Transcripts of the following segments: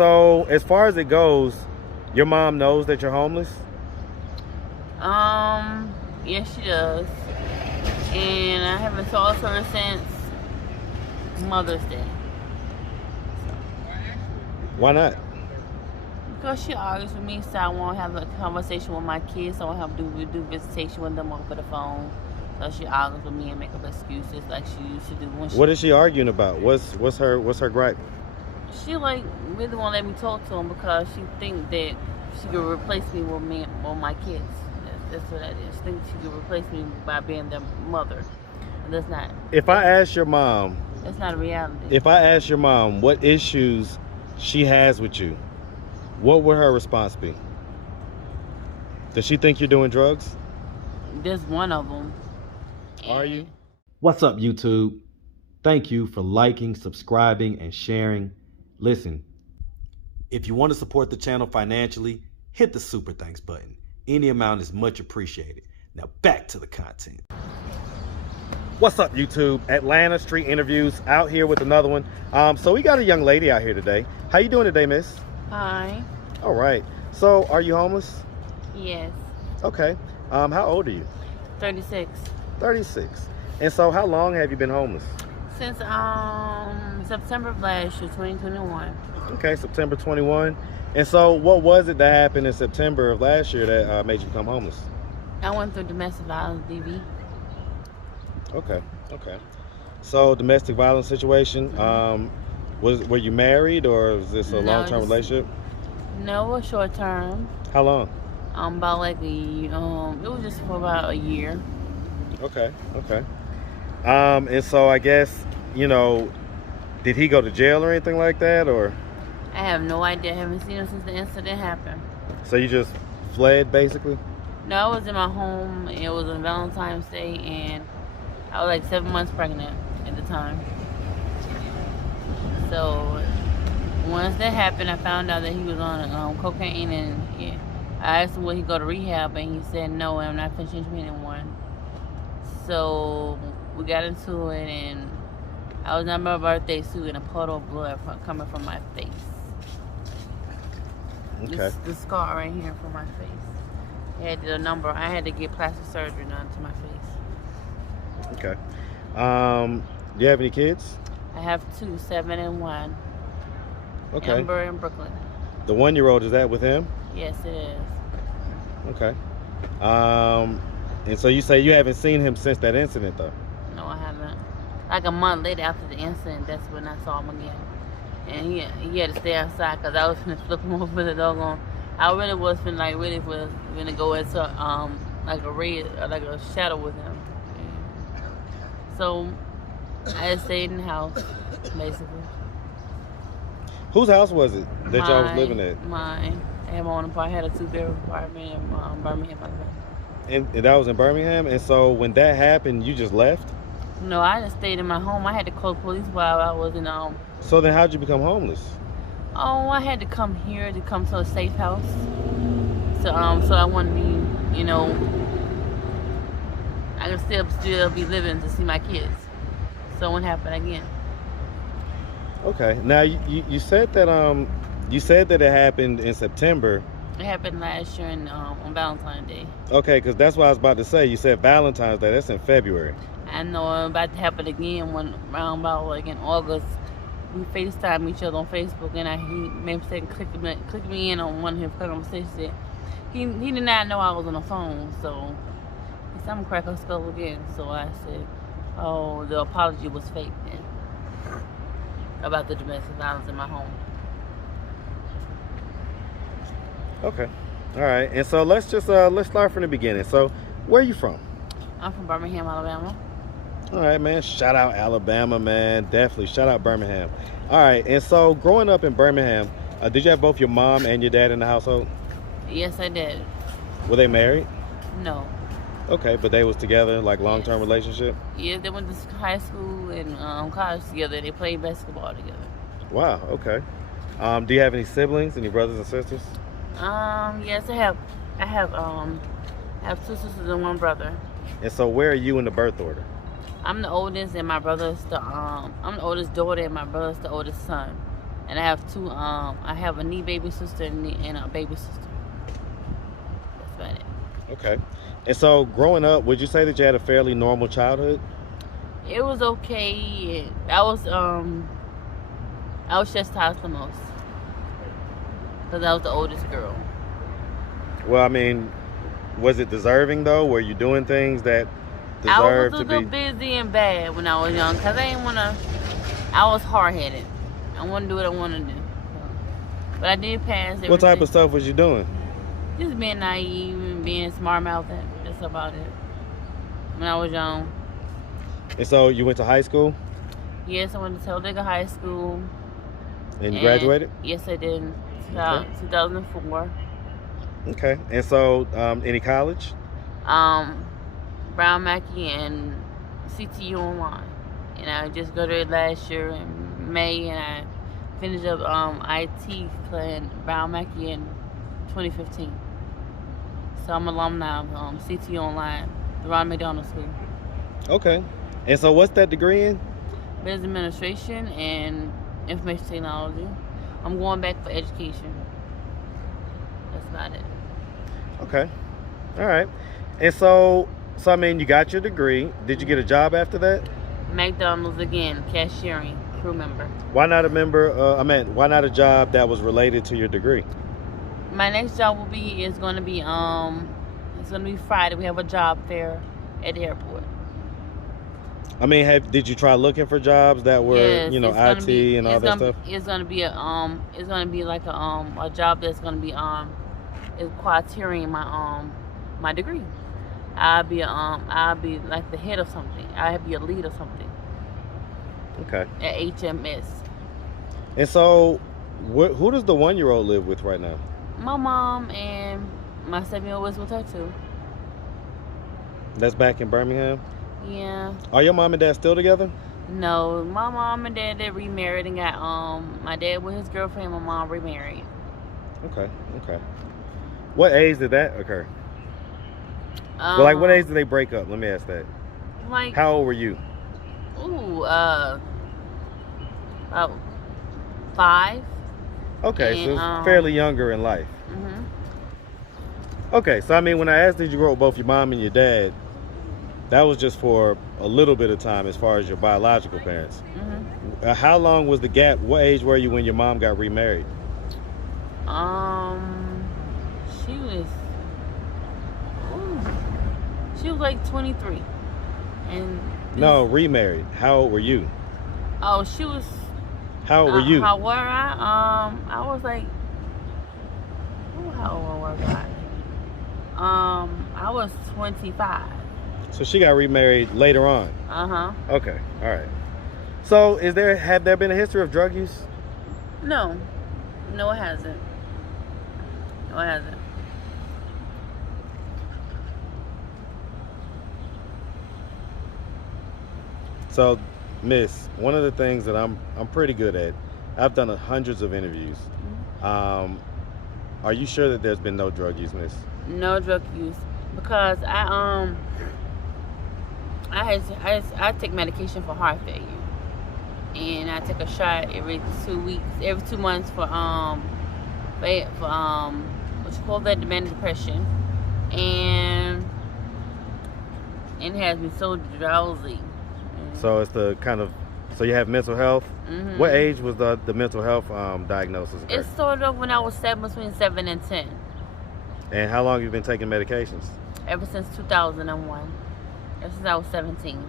so as far as it goes, your mom knows that you're homeless? Yes, she does. And I haven't talked to her since Mother's Day. Why not? Because she argues with me, so I won't have a conversation with my kids. So I won't have to do visitation with them over the phone. So she argues with me and make up excuses like she used to do when she. What is she arguing about? What's her gripe? She like really won't let me talk to him because she think that she could replace me with my kids. That's what that is. She thinks she could replace me by being their mother. And that's not. If I ask your mom, that's not a reality. If I ask your mom what issues she has with you, what would her response be? Does she think you're doing drugs? There's one of them. Are you? What's up, YouTube? Thank you for liking, subscribing, and sharing. Listen, if you want to support the channel financially, hit the super thanks button. Any amount is much appreciated. Now back to the content. What's up, YouTube? Atlanta Street Interviews out here with another one. So we got a young lady out here today. How you doing today, miss? Hi. All right. So are you homeless? Yes. Okay. How old are you? 36. 36. And so how long have you been homeless? Since September of last year, 2021. Okay, September 21. And so what was it that happened in September of last year that made you become homeless? I went through domestic violence, DV. Okay. So domestic violence situation. Were you married or was this a long-term relationship? No, it was short term. How long? About like it was just for about a year. Okay. And so I guess, did he go to jail or anything like that, or? I have no idea. I haven't seen him since the incident happened. So you just fled, basically? No, I was in my home. It was on Valentine's Day, and I was like 7 months pregnant at the time. So once that happened, I found out that he was on cocaine, and yeah, I asked him would he go to rehab, and he said no, and I'm not finishing treating one. So we got into it, and I was on my birthday suit, and a puddle of blood coming from my face. Okay. The scar right here from my face. I had to get plastic surgery done to my face. Okay. Do you have any kids? I have 2, 7 and 1. Okay. Amber in Brooklyn. The 1-year-old, is that with him? Yes, it is. Okay. And so you say you haven't seen him since that incident, though? No, I haven't. Like a month later after the incident, that's when I saw him again. And he had to stay outside because I was going to flip him over the doggone. I really was going to go into like a shadow with him. So I just stayed in the house, basically. Whose house was it that y'all was living at? Mine. I had my own apartment. I had a 2-bedroom apartment in Birmingham, Alabama. And that was in Birmingham? And so when that happened, you just left? No, I just stayed in my home. I had to call the police while I was in So then how'd you become homeless? Oh, I had to come here to come to a safe house. So I wouldn't be, I could still be living to see my kids. So it wouldn't happen again. Okay. Now you said that it happened in September. It happened last year on Valentine's Day. Okay, because that's what I was about to say. You said Valentine's Day. That's in February. I know it's about to happen again when around about like in August. We FaceTime each other on Facebook, and he made a mistake and clicked me in on one of his conversations. He did not know I was on the phone, so he said, I'm gonna crack her skull again. So I said, oh, the apology was fake then about the domestic violence in my home. Okay. All right. And so let's start from the beginning. So where are you from? I'm from Birmingham, Alabama. All right, man. Shout out Alabama, man. Definitely. Shout out Birmingham. All right. And so growing up in Birmingham, did you have both your mom and your dad in the household? Yes, I did. Were they married? No. Okay, but they was together, like long-term relationship? Yeah, they went to high school and college together. They played basketball together. Wow, okay. Do you have any siblings, any brothers and sisters? Yes, I have 2 sisters and 1 brother. And so where are you in the birth order? I'm the oldest, and my brother's I'm the oldest daughter, and my brother's the oldest son. And I have two. I have a knee baby sister and a baby sister. That's about it. Okay. And so, growing up, would you say that you had a fairly normal childhood? It was okay. I was chastised the most because I was the oldest girl. Well, I mean, was it deserving though? Were you doing things that deserved to be? I was a little busy and bad when I was young because I didn't want to. I was hard-headed. I want to do what I want to do. But I did pass everything. What type of stuff was you doing? Just being naive and being smart-mouthed. That's about it. When I was young. And so you went to high school? Yes, I went to Talladega High School. And you graduated? Yes, I did in 2004. Okay. And so, any college? Brown Mackey and CTU Online. And I just graduated last year in May, and I finished up IT in Brown Mackey in 2015. So I'm an alumni of CTU Online, the Ron McDonald School. Okay. And so what's that degree in? Business administration and information technology. I'm going back for education. That's about it. Okay. All right. And so I mean, you got your degree. Did you get a job after that? McDonald's again, cashiering, crew member. Why not a member? Why not a job that was related to your degree? My next job is going to be Friday. We have a job fair at the airport. I mean, did you try looking for jobs that were, yes, IT and all that stuff? It's gonna be like a job that's gonna be is criterion my degree. I'll be like the head of something. I'll be a lead of something. Okay. At HMS. And so, who does the 1-year-old live with right now? My mom and my 7-year-old was with her too. That's back in Birmingham? Yeah. Are your mom and dad still together? No, my mom and dad, they remarried and got my dad with his girlfriend, my mom remarried. Okay. What age did that occur? Well, like what age did they break up? Let me ask that. Like, how old were you? About 5. Okay, so it's fairly younger in life. Mhm. Okay, so I mean, when I asked did you grow up with both your mom and your dad, that was just for a little bit of time as far as your biological parents. Mhm. How long was the gap? What age were you when your mom got remarried? She was like 23. And no, remarried. How old were you? Oh, she was. How old were you? How were I? I was like. How old was I? I was 25. So she got remarried later on. Okay, all right. So have there been a history of drug use? No, it hasn't. So, Miss, one of the things that I'm pretty good at, I've done hundreds of interviews. Mm-hmm. Are you sure that there's been no drug use, Miss? No drug use, because I take medication for heart failure, and I take a shot every 2 weeks, every 2 months for what you call that, manic depression, and it has me so drowsy. So it's so you have mental health. Mm-hmm. What age was the mental health diagnosis occurred? It started off when I was between 7 and 10. And how long have you been taking medications? Ever since 2001. Ever since I was 17.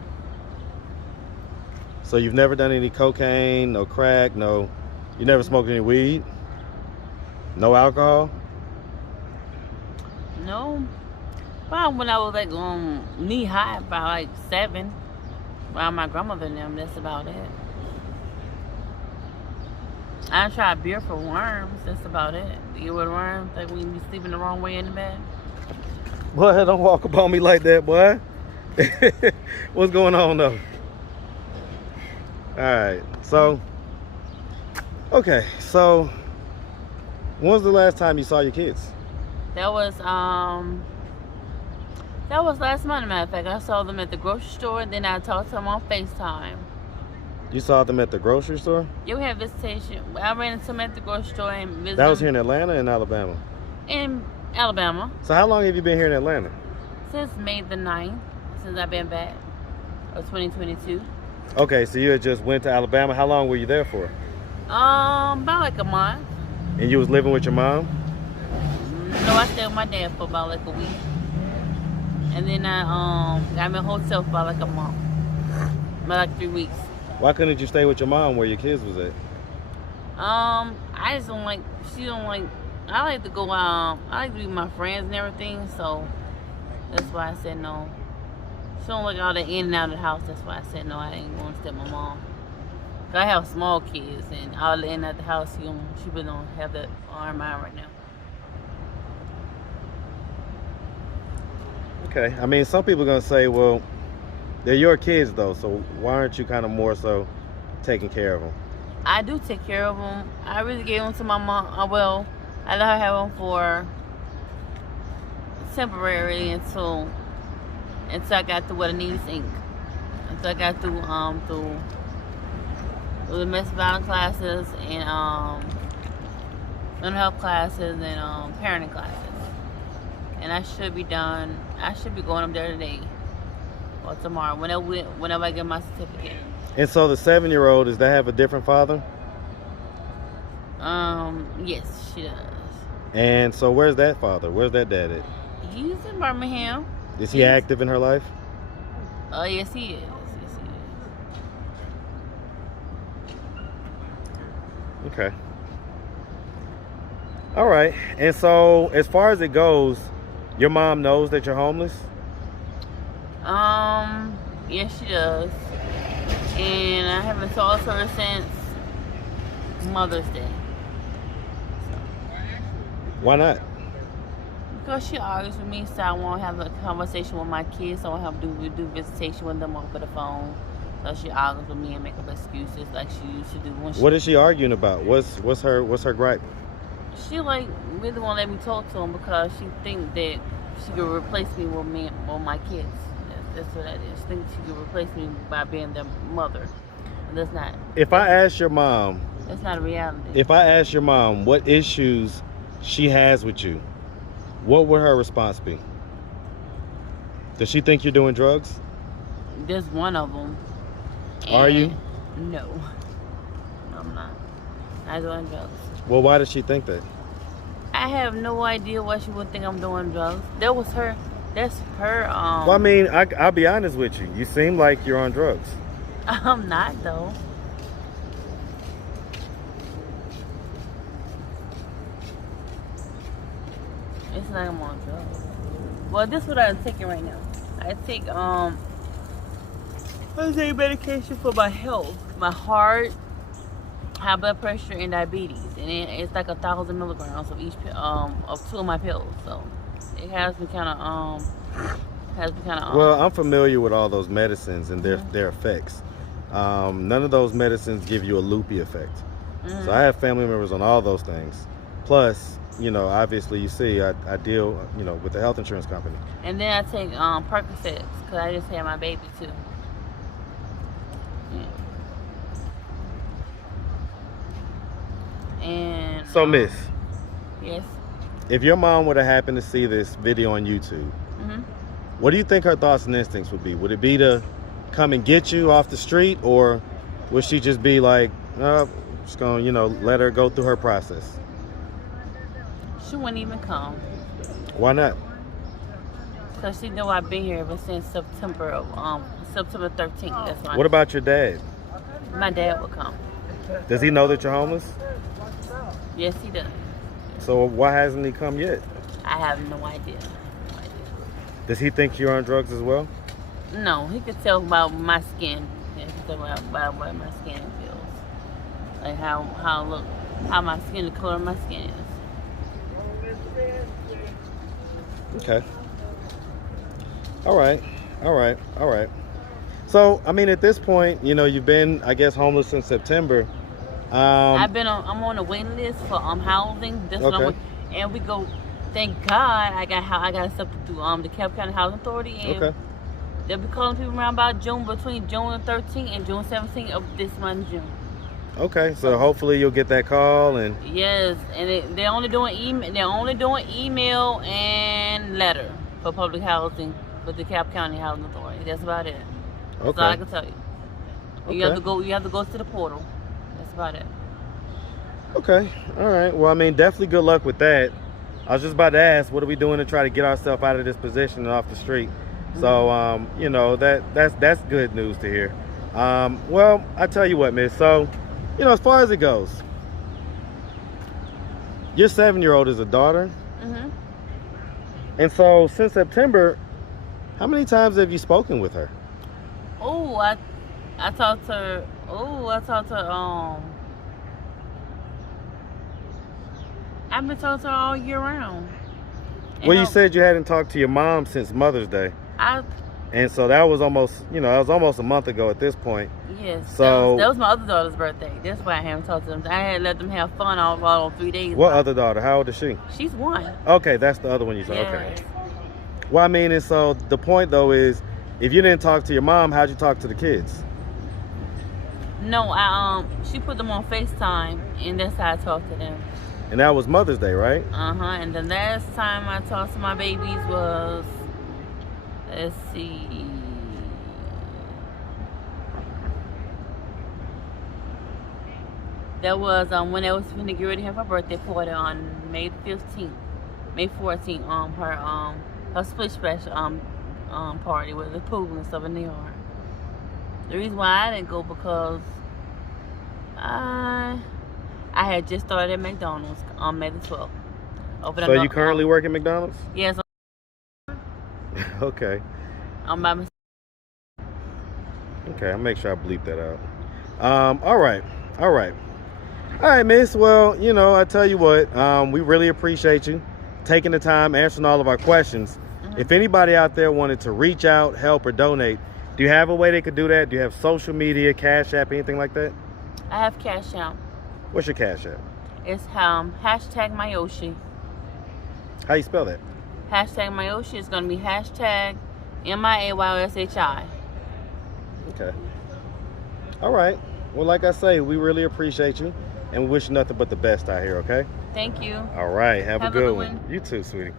So you've never done any cocaine, no crack, you never smoked any weed? No alcohol? No. Probably when I was like knee high, about like 7. Around my grandmother and them, that's about it. I tried beer for worms, that's about it. You with worms, like when you be sleeping the wrong way in the bed. Boy, don't walk up on me like that, boy. What's going on though? Alright, so okay, so when was the last time you saw your kids? That was last month, matter of fact. I saw them at the grocery store, and then I talked to them on FaceTime. You saw them at the grocery store? Yeah, we had visitation. I ran into them at the grocery store and visited. That was here in Atlanta or in Alabama? In Alabama. So how long have you been here in Atlanta? Since May the 9th, since I've been back, of 2022. Okay, so you had just went to Alabama. How long were you there for? About like a month. And you was living with your mom? No, I stayed with my dad for about like a week. And then I got me a hotel for about like a month. About like 3 weeks. Why couldn't you stay with your mom where your kids was at? I just don't like, she don't like, I like to go out, I like to be with my friends and everything, so that's why I said no. She don't like all the in and out of the house, that's why I said no, I ain't going to stay with my mom. I have small kids, and all the in and out of the house, she really don't have that on her mind right now. Okay, I mean, some people are going to say, well, they're your kids though, so why aren't you kind of more so taking care of them? I do take care of them. I really gave them to my mom. Well, I let her have them for temporarily until I got through what I needed ink. Until I got through the domestic violence classes and mental health classes and parenting classes. And I should be done. I should be going up there today or tomorrow, whenever I get my certificate. And so the 7-year-old, does that have a different father? Yes, she does. And so where's that father? Where's that dad at? He's in Birmingham. Is he active in her life? Yes, he is. Yes, he is. Okay. All right. And so as far as it goes, your mom knows that you're homeless? Yes, she does. And I haven't talked to her since Mother's Day. Why not? Because she argues with me, so I won't have a conversation with my kids. So I won't have to do visitation with them over the phone. So she argues with me and make up excuses like she used to do. What is she arguing about? What's her gripe? She like really won't let me talk to him because she think that she could replace me with my kids. That's what that is. She thinks she could replace me by being their mother. And that's not. If I ask your mom, that's not a reality. If I ask your mom what issues she has with you, what would her response be? Does she think you're doing drugs? There's one of them. Are you? No, I'm not. I'm doing drugs. Well, why does she think that? I have no idea why she would think I'm doing drugs. That's her. Well, I mean, I'll be honest with you. You seem like you're on drugs. I'm not though. It's like I'm on drugs. Well, this is what I'm taking right now. I take medication for my health, my heart, high blood pressure, and diabetes, and it's like 1,000 milligrams of each of 2 of my pills. So it has me kind of Well, I'm familiar with all those medicines and their effects. None of those medicines give you a loopy effect. Mm-hmm. So I have family members on all those things. Plus, you know, obviously you see I deal, you know, with the health insurance company. And then I take Percocets because I just had my baby too. Yeah. And so Miss, yes, if your mom would have happened to see this video on YouTube, mm-hmm. What do you think her thoughts and instincts would be? Would it be to come and get you off the street, or would she just be like, just gonna, you know, let her go through her process? She wouldn't even come. Why not? Because she know I've been here ever since September 13th. That's why. What about your dad? My dad would come. Does he know that you're homeless? Yes, he does. So why hasn't he come yet? I have no idea. Does he think you're on drugs as well? No, he could tell about my skin. He could tell about what my skin feels. Like how my skin, the color of my skin is. Okay. All right. So, I mean, at this point, you know, you've been, I guess, homeless since September. I'm on a waiting list for housing. That's what I'm, and we go. Thank God I got accepted through the Cobb County Housing Authority, and They'll be calling people around about between June 13th and June 17th of this month, June. Okay, so hopefully you'll get that call and. Yes, and they're only doing email. They're only doing email and letter for public housing for the DeKalb County Housing Authority. That's about it. That's all I can tell you. Okay. You have to go to the portal. That's about it. Okay. All right. Well, I mean, definitely good luck with that. I was just about to ask, what are we doing to try to get ourselves out of this position and off the street? So, you know, that's good news to hear. Well, I tell you what, miss. So, you know, as far as it goes, your 7-year-old is a daughter. And so, since September, how many times have you spoken with her? Oh, I talked to her. I've been talking to her all year round. Well, you said you hadn't talked to your mom since Mother's Day. And so that was almost, you know, that was almost a month ago at this point. Yes. So that was my other daughter's birthday. That's why I haven't talked to them. I had let them have fun all 3 days. What other daughter? How old is she? She's 1. Okay, that's the other one you said. Yes. Okay. Well, I mean, and so the point though is, if you didn't talk to your mom, how'd you talk to the kids? No, she put them on FaceTime, and that's how I talked to them. And that was Mother's Day, right? And the last time I talked to my babies was, let's see, that was when I was going to get ready to have her birthday party on May 14th, her split splash party with the pool and stuff in the yard. The reason why I didn't go because I had just started at McDonald's on May the 12th. So you currently work at McDonald's? Yes. Okay. I'm by myself. Okay, I'll make sure I bleep that out. All right, miss. Well, you know, I tell you what, we really appreciate you taking the time, answering all of our questions. If anybody out there wanted to reach out, help, or donate, do you have a way they could do that? Do you have social media, Cash App, anything like that? I have Cash App. What's your Cash App? It's hashtag mayoshi. How you spell that? Hashtag mayoshi is going to be hashtag MIAYOSHI. Okay. All right. Well, like I say, we really appreciate you, and we wish you nothing but the best out here, okay? Thank you. All right. Have a good one. one. You too, sweetie.